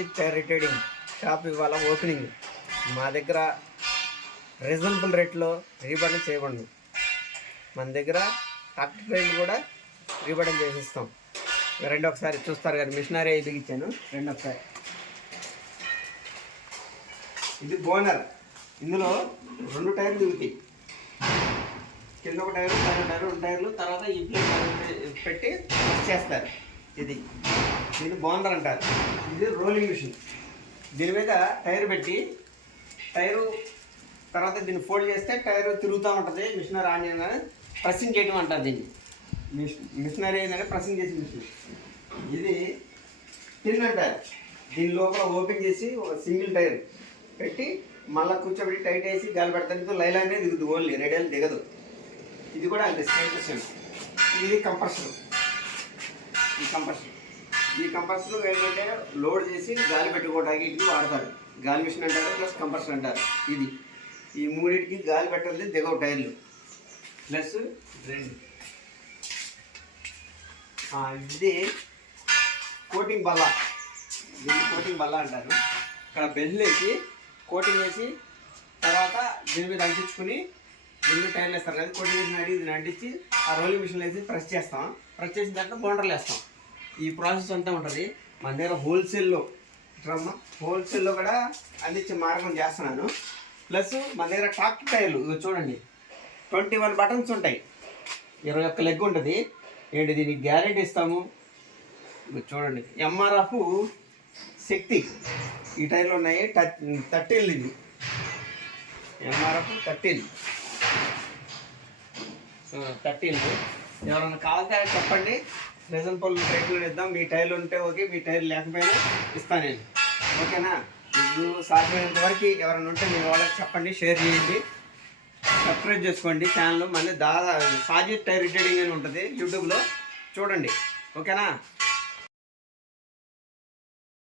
Sajid tyre retailing shop ఇవాళ opening. మా దగ్గర రీజనబుల్ రేట్లో రీబటన్ చేయబడను. మన దగ్గర ట్రాక్టర్ టైర్లు కూడా రీబటన్ చేసిస్తాం. ఒకసారి చూస్తారు కానీ మిషనరీ ఇది ఇచ్చాను. ఒకసారి ఇది బోనర్. ఇందులో 2 టైర్లు దిగుతాయి. కింద ఒక టైరు, పైన టైరు, 2 టైర్లు. తర్వాత ఈ ప్లేట్ పెట్టి చేస్తారు. దీన్ని బోనర్ అంటారు. ఇది రోలింగ్ మిషన్. దీని మీద టైర్ పెట్టి తర్వాత దీన్ని ఫోల్డ్ చేస్తే టైరు తిరుగుతూ ఉంటుంది. మిషనరీ ఆన్ చేయగానే ప్రెస్సింగ్ చేయడం అంటారు. దీన్ని మిషనరీ ఏంటంటే ప్రెస్సింగ్ చేసి మిషన్. ఇది టిన్ అంటారు. దీని లోపల ఓపెన్ చేసి ఒక సింగిల్ టైర్ పెట్టి మళ్ళీ కూర్చోబెట్టి టైట్ వేసి గాలి పెడతానికి లైలానే దిగుతుంది. ఓన్లీ రేడియల్ దిగదు. ఇది కూడా అంతే సేమ్ టు సేమ్. ఇది కంప్రెసర్. ఈ కంప్రెసర్ ఏంటంటే లోడ్ చేసి గాలి పెట్టుకోవడానికి ఇది వాడతారు. గాలి మిషన్ అంటారు, ప్లస్ కంప్రెసర్ అంటారు. ఈ మూడింటికి గాలి పెట్టాలి దిగవు టైర్లు. ప్లస్ 2 ఇది కోటింగ్ బల్ల. దీన్ని కోటింగ్ బల్ల అంటారు. ఇక్కడ బెల్లు వేసి కోటింగ్ వేసి తర్వాత దీని మీద అంటించుకుని రెండు టైర్లు వేస్తారు కదా. కోటింగ్ వేసి దీన్ని అంటించి ఆ రోలింగ్ మిషన్లో వేసి ప్రెస్ చేస్తాం. ప్రెస్ చేసిన దాంట్లో బౌండర్లు వేస్తాం. ఈ ప్రాసెస్ అంతా ఉంటుంది. మన దగ్గర హోల్సేల్లో కూడా అందించే మార్గం చేస్తున్నాను. ప్లస్ మన దగ్గర ట్రాక్టర్ టైర్లు చూడండి, 21 బటన్స్ ఉంటాయి, 21 లెగ్ ఉంటుంది. దీనికి గ్యారెంటీ ఇస్తాము. చూడండి, ఎంఆర్ఎఫ్ శక్తి ఈ టైర్లు ఉన్నాయి. 13 ఇది ఎంఆర్ఎఫ్ 13. ఎవరైనా కావాలంటే చెప్పండి, రీజనబుల్ రేట్లో ఇద్దాం. మీ టైర్లు ఉంటే ఓకే, మీ టైర్లు లేకపోయినా ఇస్తాను నేను. ఓకేనా? మీకు సాధ్యమైనంత వరకు ఎవరైనా ఉంటే మీ వాళ్ళకి చెప్పండి, షేర్ చేయండి, సబ్స్క్రైబ్ చేసుకోండి ఛానల్. మళ్ళీ సాజిద్ టైర్ రిటైలింగ్ అని ఉంటుంది యూట్యూబ్లో, చూడండి. ఓకేనా?